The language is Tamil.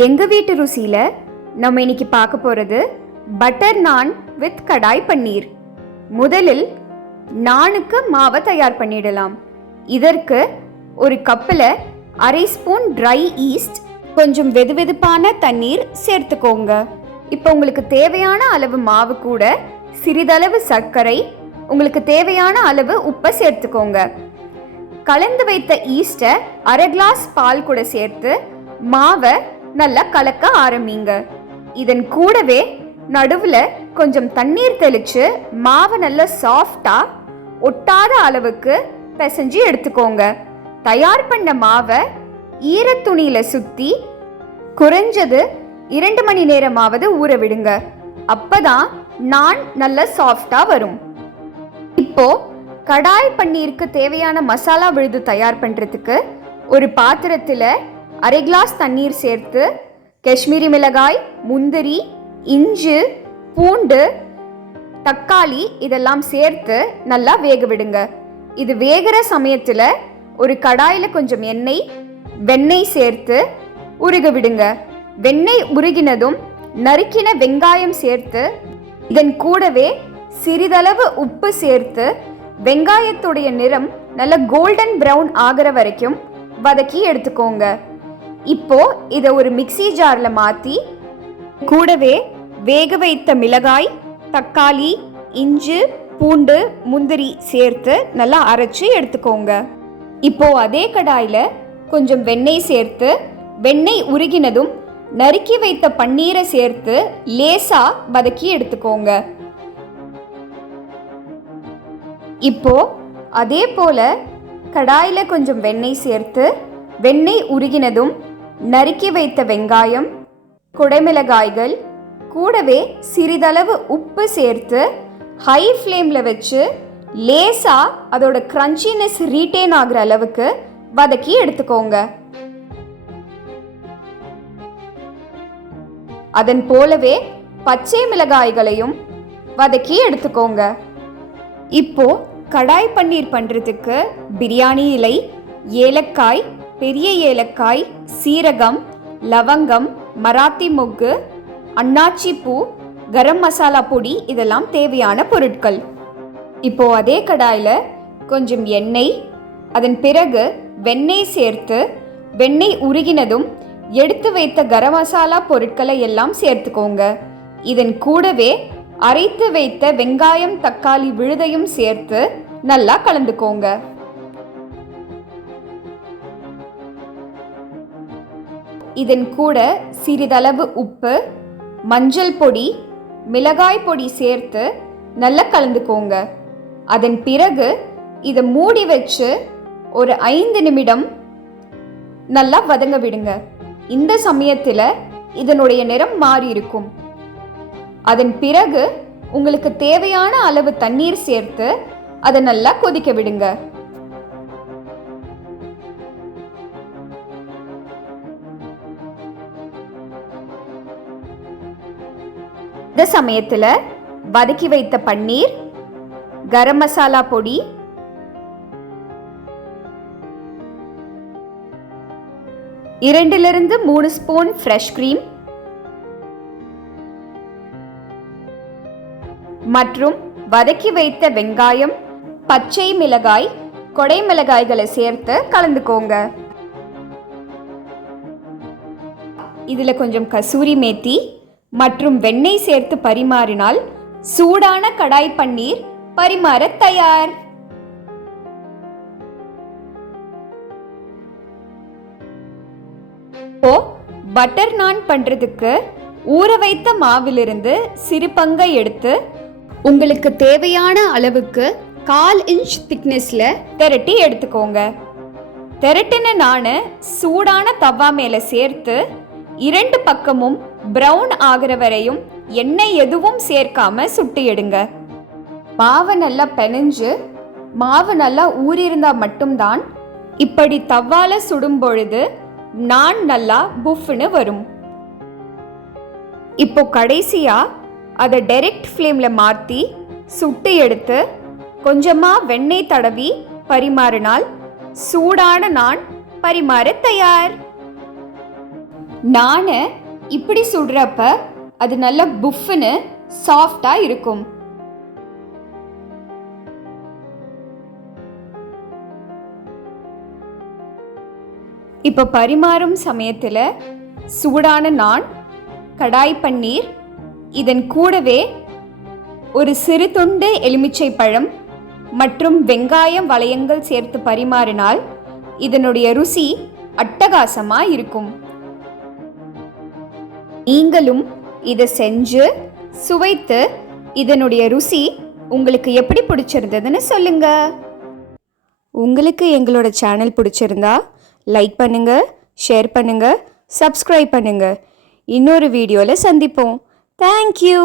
எங்கள் வீட்டு ருசியில் நம்ம இன்னைக்கு பார்க்க போகிறது பட்டர் நான் வித் கடாய் பன்னீர். முதலில் நானுக்கு மாவை தயார் பண்ணிடலாம். இதற்கு ஒரு கப்பில் அரை ஸ்பூன் ட்ரை ஈஸ்ட், கொஞ்சம் வெதுவெதுப்பான தண்ணீர் சேர்த்துக்கோங்க. இப்போ உங்களுக்கு தேவையான அளவு மாவு கூட சிறிதளவு சர்க்கரை, உங்களுக்கு தேவையான அளவு உப்பை சேர்த்துக்கோங்க. கலந்து வைத்த ஈஸ்ட்டை அரை கிளாஸ் பால் கூட சேர்த்து மாவை நல்லா கலக்க ஆரம்பிங்க. இதன் கூடவே நடுவில் கொஞ்சம் தண்ணீர் தெளித்து மாவை நல்லா சாஃப்டாக ஒட்டாத அளவுக்கு பிசைஞ்சு எடுத்துக்கோங்க. தயார் பண்ண மாவை ஈரத்துணியில் சுற்றி குறைஞ்சது 2 மணி நேரமாவது ஊற விடுங்க. அப்பதான் நான் நல்லா சாஃப்டாக வரும். இப்போ கடாய் பன்னீருக்கு தேவையான மசாலா விழுது தயார் பண்ணுறதுக்கு ஒரு பாத்திரத்தில் அரை கிளாஸ் தண்ணீர் சேர்த்து காஷ்மீரி மிளகாய், முந்திரி, இஞ்சி, பூண்டு, தக்காளி இதெல்லாம் சேர்த்து நல்லா வேக விடுங்க. இது வேகிற சமயத்தில் ஒரு கடாயில் கொஞ்சம் வெண்ணெய் சேர்த்து உருக விடுங்க. வெண்ணெய் உருகினதும் நறுக்கின வெங்காயம் சேர்த்து இதன் கூடவே சிறிதளவு உப்பு சேர்த்து வெங்காயத்துடைய நிறம் நல்ல கோல்டன் ப்ரௌன் ஆகிற வரைக்கும் வதக்கி எடுத்துக்கோங்க. இப்போ இதை ஒரு மிக்ஸி ஜாரில் மாற்றி கூடவே வேக வைத்த மிளகாய், தக்காளி, இஞ்சி, பூண்டு, முந்திரி சேர்த்து நல்லா அரைச்சி எடுத்துக்கோங்க. இப்போ அதே கடாயில் கொஞ்சம் வெண்ணெய் சேர்த்து வெண்ணெய் உருகினதும் நறுக்கி வைத்த பன்னீரை சேர்த்து லேசா வதக்கி எடுத்துக்கோங்க. இப்போ அதே போல கடாயில் கொஞ்சம் வெண்ணெய் சேர்த்து வெண்ணெய் உருகினதும் நறுக்கி வைத்த வெங்காயம், குடைமிளகாய்கள் கூடவே சிறிதளவு உப்பு சேர்த்து ஹை ஃப்ளேமில் வச்சு லேசா அதோட கிரன்ச்சினஸ் ரீட்டைன் ஆகிற அளவுக்கு வதக்கி எடுத்துக்கோங்க. அதன் போலவே பச்சை மிளகாய்களையும் வதக்கி எடுத்துக்கோங்க. இப்போ கடாய் பன்னீர் பண்ணுறதுக்கு பிரியாணி இலை, ஏலக்காய், பெரிய ஏலக்காய், சீரகம், லவங்கம், மராத்தி மொக்கு, அன்னாச்சி பூ, கரம் மசாலா பொடி இதெல்லாம் தேவையான பொருட்கள். இப்போ அதே கடாயில் கொஞ்சம் எண்ணெய், அதன் பிறகு வெண்ணெய் சேர்த்து வெண்ணெய் உருகினதும் எடுத்து வைத்த கரம் மசாலா பொருட்களை எல்லாம் சேர்த்துக்கோங்க. இதன் கூடவே அரைத்து வைத்த வெங்காயம், தக்காளி விழுதையும் சேர்த்து நல்லா கலந்துக்கோங்க. இதன் கூட சிறிதளவு உப்பு, மஞ்சள் பொடி, மிளகாய் பொடி சேர்த்து நல்லா கலந்துக்கோங்க. அதன் பிறகு இதை மூடி வச்சு ஒரு 5 நிமிடம் நல்லா வதங்க விடுங்க. இந்த சமயத்தில் இதனுடைய நிறம் மாறி இருக்கும். அதன் பிறகு உங்களுக்கு தேவையான அளவு தண்ணீர் சேர்த்து அதை நல்லா கொதிக்க விடுங்க. இந்த சமயத்தில் வதக்கி வைத்த பன்னீர், கரம் மசாலா பொடி, இரண்டிலிருந்து 3 ஸ்பூன் ஃப்ரெஷ் க்ரீம் மற்றும் வதக்கி வைத்த வெங்காயம், பச்சை மிளகாய், கொடை மிளகாய்களை சேர்த்து கலந்துக்கோங்க. இதில் கொஞ்சம் கசூரி மேத்தி மற்றும் வெண்ணெய் சேர்த்து பரிமாறினால் சூடான கடாய் பன்னீர் பரிமாற தயார். இப்போ பட்டர் நான் பண்றதுக்கு ஊற வைத்த மாவிலிருந்து சிறு பங்கை எடுத்து உங்களுக்கு தேவையான அளவுக்கு 1/4 இன்ச் திக்னஸ்ல திரட்டி எடுத்துக்கோங்க. திரட்டின நானை சூடான தவா மேல சேர்த்து 2 பக்கமும் பிரவுன் ஆகிற வரையும் எண்ணெய் எதுவும் சேர்க்காம சுட்டு எடுங்க. மாவை நல்லா பெனஞ்சு மாவு நல்லா ஊறியிருந்தா மட்டும்தான் இப்படி தவால சுடும் பொழுது நான் நல்லா புஃப்னு வரும். இப்போ கடைசியா அதை டைரக்ட் ஃப்ளேம்ல மாற்றி சுட்டு எடுத்து கொஞ்சமாக வெண்ணெய் தடவி பரிமாறினால் சூடான நான் பரிமாற தயார். நானை இப்படி சுடுறப்ப அது நல்ல புஃப்னு சாஃப்டாக இருக்கும். இப்போ பரிமாறும் சமயத்தில் சூடான நான், கடாய் பன்னீர், இதன் கூடவே ஒரு சிறு துண்டு எலுமிச்சை பழம் மற்றும் வெங்காயம் வளையங்கள் சேர்த்து பரிமாறினால் இதனுடைய ருசி அட்டகாசமாக இருக்கும். நீங்களும் இதை செஞ்சு சுவைத்து இதனுடைய ருசி உங்களுக்கு எப்படி பிடிச்சிருந்ததுன்னு சொல்லுங்க. உங்களுக்கு எங்களோட சேனல் பிடிச்சிருந்தா லைக் பண்ணுங்க, ஷேர் பண்ணுங்க, சப்ஸ்கிரைப் பண்ணுங்க. இன்னொரு வீடியோவில் சந்திப்போம். தேங்க்யூ.